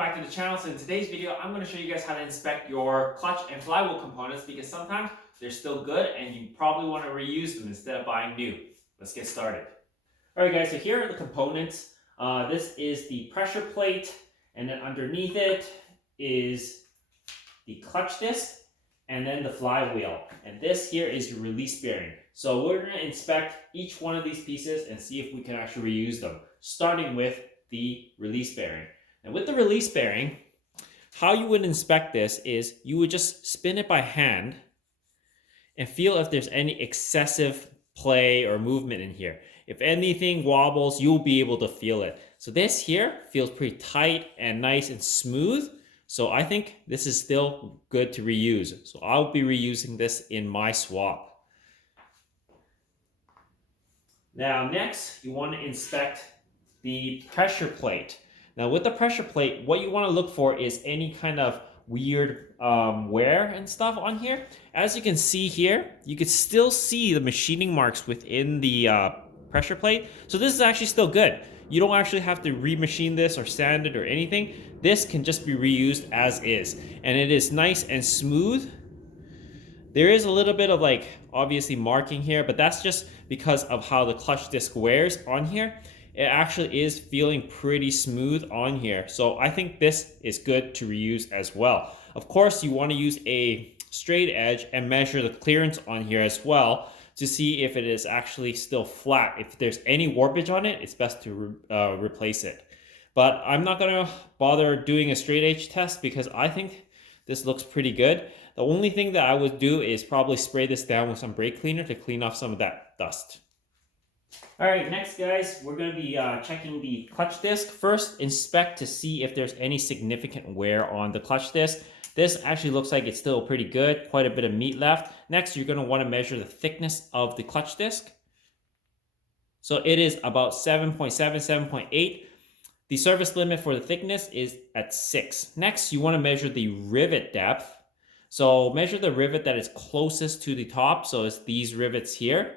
back to the channel. So in today's video, I'm going to show you guys how to inspect your clutch and flywheel components because sometimes they're still good and you probably want to reuse them instead of buying new. Let's get started. Alright guys, so here are the components. This is the pressure plate, and then underneath it is the clutch disc and then the flywheel. And this here is your release bearing. So we're going to inspect each one of these pieces and see if we can actually reuse them, starting with the release bearing. And with the release bearing, how you would inspect this is you would just spin it by hand and feel if there's any excessive play or movement in here. If anything wobbles, you'll be able to feel it. So this here feels pretty tight and nice and smooth. So I think this is still good to reuse. So I'll be reusing this in my swap. Now next, you want to inspect the pressure plate. Now with the pressure plate, what you want to look for is any kind of weird wear and stuff on here. As you can see here, you can still see the machining marks within the pressure plate. So this is actually still good. You don't actually have to remachine this or sand it or anything. This can just be reused as is. And it is nice and smooth. There is a little bit of obviously marking here, but that's just because of how the clutch disc wears on here. It actually is feeling pretty smooth on here. So I think this is good to reuse as well. Of course, you want to use a straight edge and measure the clearance on here as well to see if it is actually still flat. If there's any warpage on it, it's best to replace it. But I'm not going to bother doing a straight edge test because I think this looks pretty good. The only thing that I would do is probably spray this down with some brake cleaner to clean off some of that dust. Alright, next guys, we're going to be checking the clutch disc. First, inspect to see if there's any significant wear on the clutch disc. This actually looks like it's still pretty good, quite a bit of meat left. Next, you're going to want to measure the thickness of the clutch disc. So it is about 7.7, 7.8. The service limit for the thickness is at 6. Next, you want to measure the rivet depth. So measure the rivet that is closest to the top. So it's these rivets here.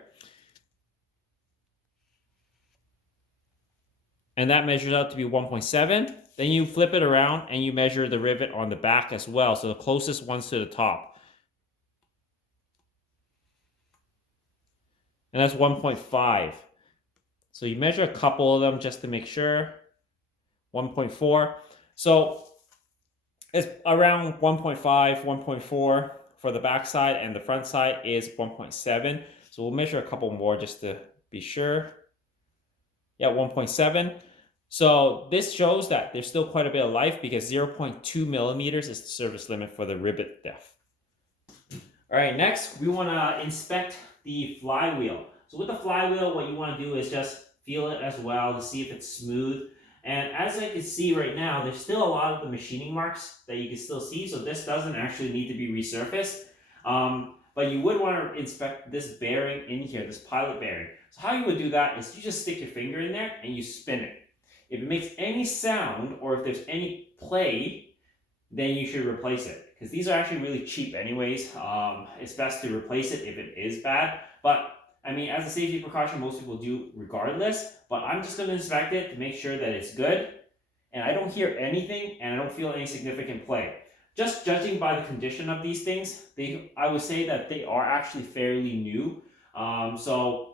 And that measures out to be 1.7. Then you flip it around and you measure the rivet on the back as well. So the closest ones to the top. And that's 1.5. So you measure a couple of them just to make sure. 1.4. So it's around 1.5, 1.4 for the back side, and the front side is 1.7. So we'll measure a couple more just to be sure. Yeah, 1.7. So this shows that there's still quite a bit of life because 0.2 millimeters is the service limit for the rivet depth. All right, next we want to inspect the flywheel. So with the flywheel, what you want to do is just feel it as well to see if it's smooth. And as I can see right now, there's still a lot of the machining marks that you can still see. So this doesn't actually need to be resurfaced. But you would want to inspect this bearing in here, this pilot bearing. So how you would do that is you just stick your finger in there and you spin it. If it makes any sound or if there's any play, then you should replace it. Because these are actually really cheap anyways. It's best to replace it if it is bad. But I mean, as a safety precaution, most people do regardless. But I'm just going to inspect it to make sure that it's good. And I don't hear anything and I don't feel any significant play. Just judging by the condition of these things, I would say that they are actually fairly new. So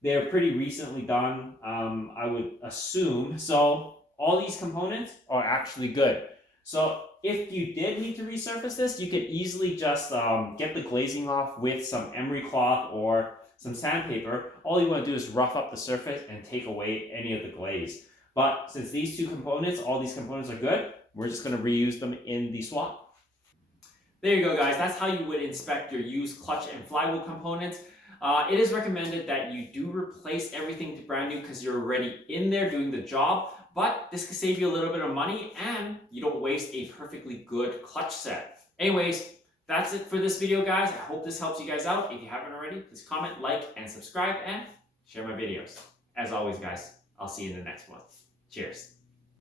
they're pretty recently done, I would assume. So all these components are actually good. So if you did need to resurface this, you could easily just get the glazing off with some emery cloth or some sandpaper. All you want to do is rough up the surface and take away any of the glaze. But since these two components, all these components are good, we're just going to reuse them in the swap. There you go, guys. That's how you would inspect your used clutch and flywheel components. It is recommended that you do replace everything to brand new because you're already in there doing the job. But this could save you a little bit of money and you don't waste a perfectly good clutch set. Anyways, that's it for this video, guys. I hope this helps you guys out. If you haven't already, please comment, like, and subscribe, and share my videos. As always, guys, I'll see you in the next one. Cheers.